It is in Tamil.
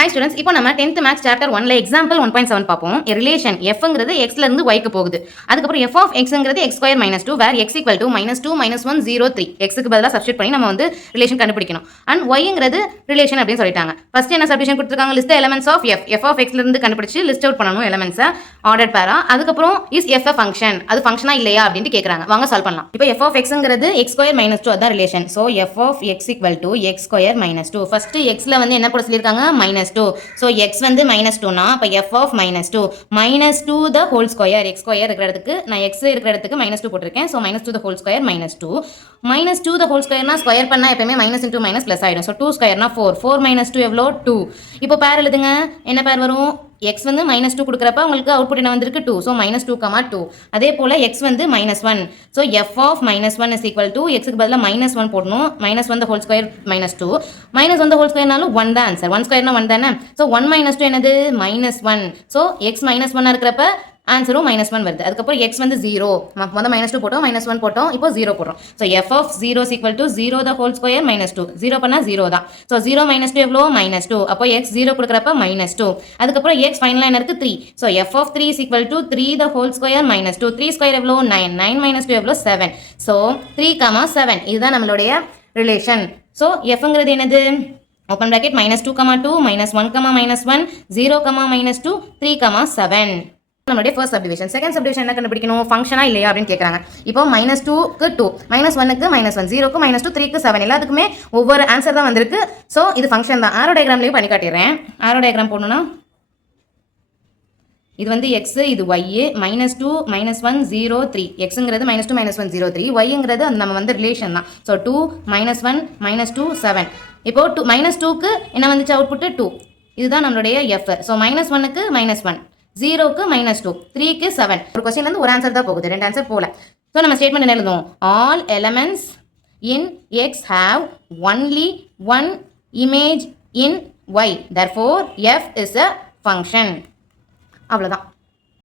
Hi students, இப்போ நம்ம 10th Maths Chapter 1ல example 1.7 பார்ப்போம். A relation fங்கிறது xல இருந்து yக்கு போகுது. அதுக்கப்புறம் f of xங்கிறது x square minus 2 where x equal to -2 -1 0 3. xக்கு பதிலா substitute பண்ணி நம்ம வந்து relation கண்டுபிடிக்கணும். and yங்கிறது relation அப்படின்னு சொல்லிட்டாங்க. ஃபர்ஸ்ட் என்ன substitution கொடுத்திருக்காங்க list the elements of f. f of xல இருந்து கண்டுபிடிச்சு list out பண்ணனும் elements ordered pair. அதுக்கப்புறம் is f a function? அது ஃபங்க்ஷனா இல்லையா அப்படினு கேக்குறாங்க. வாங்க சால்வ் பண்ணலாம். இப்போ f of xங்கிறது x square minus 2 அதான் relation. so f of x equal to x square minus 2. First xல வந்து என்ன போட சொல்லிருக்காங்க -2. So x வந்து -2 னா அப்ப f of -2 -2 the whole square x square இருக்கிற இடத்துக்கு நான் x இருக்கிற இடத்துக்கு -2 போட்டுருக்கேன். so -2 the whole square -2 -2 the whole square னா ஸ்கொயர் பண்ணா எப்பவுமே minus into minus plus ஆயிடும். so 2 square னா 4 4 -2 எவ்வளோ 2. இப்போ பேர் எழுதுங்க. என்ன பேர் வரும்? x வந்து -2 கொடுக்குறப்ப உங்களுக்கு அவுட்புட் என்ன வந்திருக்கு 2. so -2, 2. அதே போல x வந்து -1. so f of -1 is equal to x க்கு பதிலா -1 போடணும். -1 the whole square -2 -1 the whole square நாலும் 1 தான் ஆன்சர். 1 ஸ்கொயர்னா 1 தானே. so 1 -2 என்னது -1. so x -1 இருக்கிறப்ப ஆன்சரும் -1 வருது. அதுக்கப்புறம் x வந்து 0. முதல்ல -2 போட்டோம், -1 போட்டோம், இப்போ 0 போடுறோம். so f of 0 is equal to 0 the whole square -2. 0 பண்ணா 0 தான். so 0 -2 எவ்வளோ -2. அப்போ x 0 கொடுக்குறப்ப -2. அதுக்கப்புறம் x ஃபைனலா என்ன இருக்கு 3. so f of 3 is equal to 3 the whole square -2. 3 square எவ்வளோ 9. 9 -2 எவ்வளோ 7. so 3, 7 இதுதான் நம்மளுடைய ரிலேஷன். so fங்கிறது என்னது? Open bracket -2, 2 -1, -1 0, -2 3, 7. நம்மளுடைய ஃபர்ஸ்ட் சப்டிவிஷன். செகண்ட் சப்டிவிஷன் என்ன கண்டுபிடிக்கணும்? ஃபங்க்ஷனா இல்லையா அப்படின்னு கேட்குறாங்க. இப்போ -2க்கு 2, -1க்கு -1, 0க்கு -2, 3க்கு 7 எல்லாத்துக்குமே ஒவ்வொரு ஆன்சர் தான் வந்திருக்கு. ஸோ இது ஃபங்க்ஷன் தான். ஆரோ டயக்ராம்லேயும் பண்ணி காட்டிடுறேன். ஆரோ டயக்ராம் போடணும்னா இது வந்து x, இது y, -2, -1, 0, 3. xங்கிறது -2, -1, 0, 3. yங்கிறது அந்த நம்ம வந்து ரிலேஷன் தான். ஸோ 2, -1, -2, 7. இப்போ -2க்கு என்ன வந்துச்சு அவுட்புட் 2. இதுதான் நம்மளுடைய f. ஸோ -1க்கு -1, 0க்கு -2, 3க்கு 7. ஒரு கொஸ்டின்லேருந்து ஒரு ஆன்சர் தான் போகுது, 2 ஆன்சர் போகல. ஸோ நம்ம ஸ்டேட்மெண்ட் என்ன எழுதுவோம்? All elements in x have only one image in y. therefore f is a function. அவ்வளோதான்.